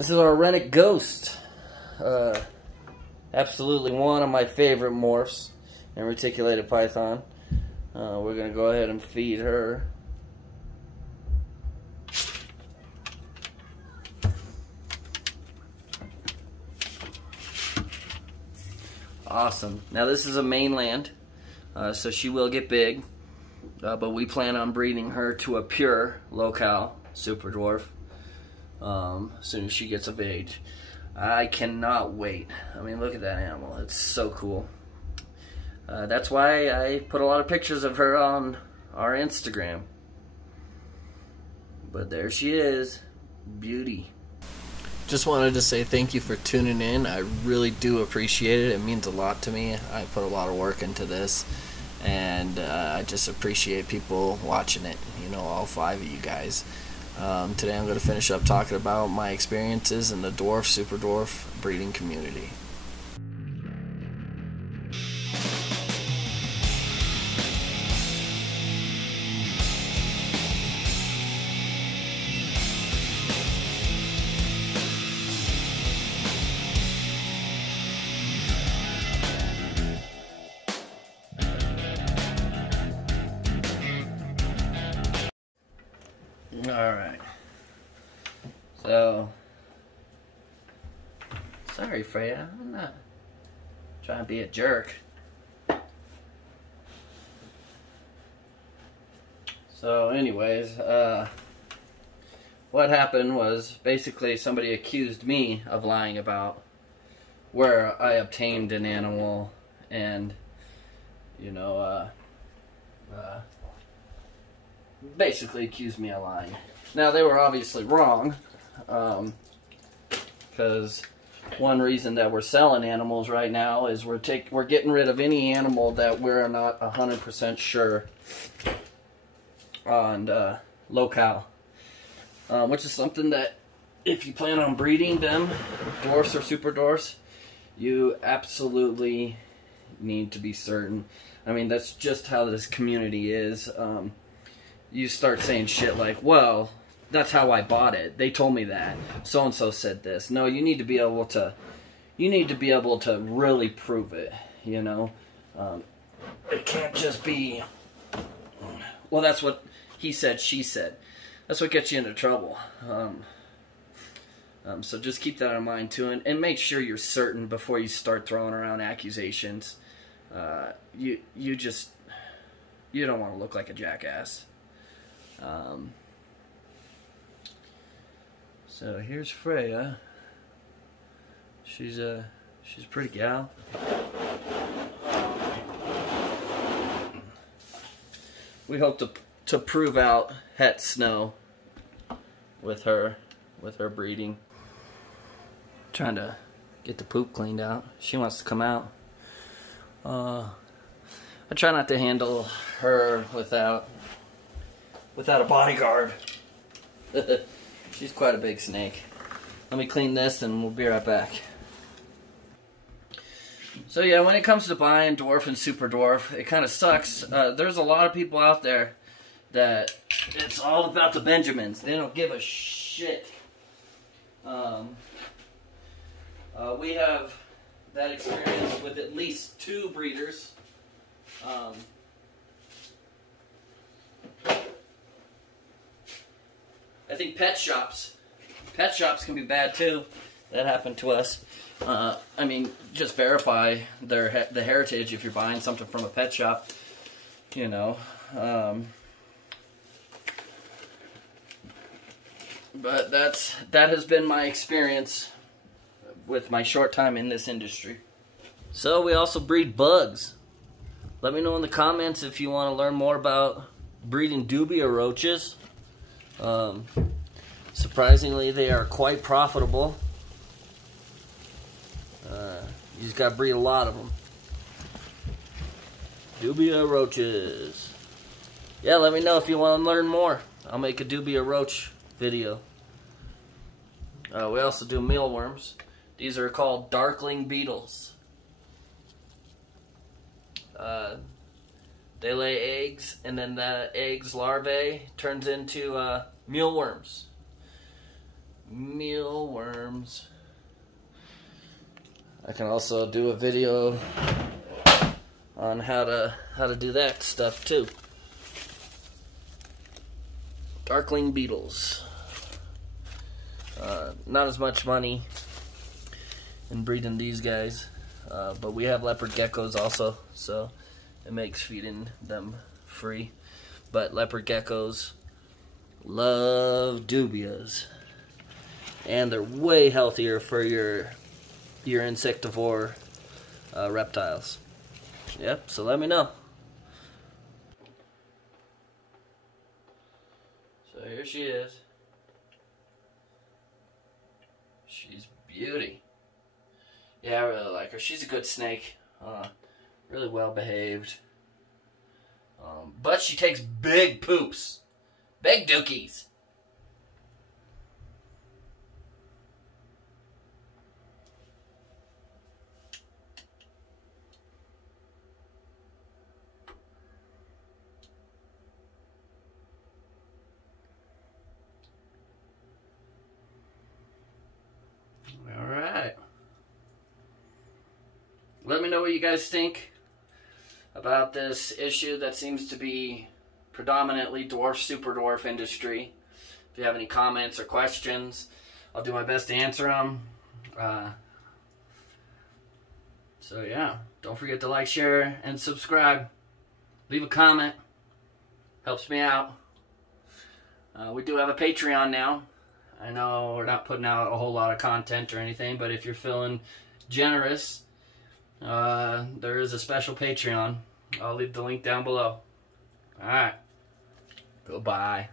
This is our Rennet Ghost. Absolutely one of my favorite morphs in reticulated python. We're going to go ahead and feed her. Awesome. Now this is a mainland, so she will get big, but we plan on breeding her to a pure low-cal super dwarf as soon as she gets of age. I cannot wait. I mean, look at that animal. It's so cool. That's why I put a lot of pictures of her on our Instagram. But there she is. Beauty. Just wanted to say thank you for tuning in. I really do appreciate it. It means a lot to me. I put a lot of work into this, and I just appreciate people watching it, you know, all 5 of you guys. Today I'm going to finish up talking about my experiences in the dwarf, super dwarf breeding community. Alright. So, sorry Freya, I'm not trying to be a jerk. So anyways, what happened was basically somebody accused me of lying about where I obtained an animal, and you know, basically accused me of lying. Now they were obviously wrong, because one reason that we're selling animals right now is we're getting rid of any animal that we're not 100% sure on locale, which is something that if you plan on breeding them, dwarfs or super dwarfs, you absolutely need to be certain. I mean, that's just how this community is. You start saying shit like, well, that's how I bought it. They told me that. So and so said this. No, you need to be able to really prove it, you know. It can't just be, well, that's what he said, she said. That's what gets you into trouble. So just keep that in mind too, and make sure you're certain before you start throwing around accusations. You don't want to look like a jackass. So here's Freya. She's a pretty gal. We hope to prove out het snow with her breeding. Trying to get the poop cleaned out. She wants to come out. I try not to handle her without a bodyguard. She's quite a big snake. Let me clean this and we'll be right back. So yeah, when it comes to buying dwarf and super dwarf, it kind of sucks. There's a lot of people out there that it's all about the Benjamins. They don't give a shit. We have that experience with at least 2 breeders. I think pet shops can be bad too. That happened to us. I mean, just verify the heritage if you're buying something from a pet shop, you know. But that has been my experience with my short time in this industry. So we also breed bugs. Let me know in the comments if you want to learn more about breeding dubia roaches. Surprisingly, they are quite profitable. You just gotta breed a lot of them. Dubia roaches. Yeah, let me know if you want to learn more. I'll make a dubia roach video. We also do mealworms. These are called darkling beetles. They lay eggs, and then that egg's larvae turns into mealworms. Mealworms. worms. I can also do a video on how to do that stuff too. Darkling beetles. Not as much money in breeding these guys, but we have leopard geckos also, so it makes feeding them free. But leopard geckos love dubias, and they're way healthier for your insectivore reptiles. Yep, so let me know. So here she is. She's beauty. Yeah, I really like her. She's a good snake. Really well behaved. But she takes big poops. Big dookies. Alright. Let me know what you guys think about this issue that seems to be predominantly dwarf, super dwarf industry. If you have any comments or questions, I'll do my best to answer them. So yeah, don't forget to like, share, and subscribe. Leave a comment. Helps me out. We do have a Patreon now. I know we're not putting out a whole lot of content or anything, but if you're feeling generous, there is a special Patreon. I'll leave the link down below. Alright. Goodbye.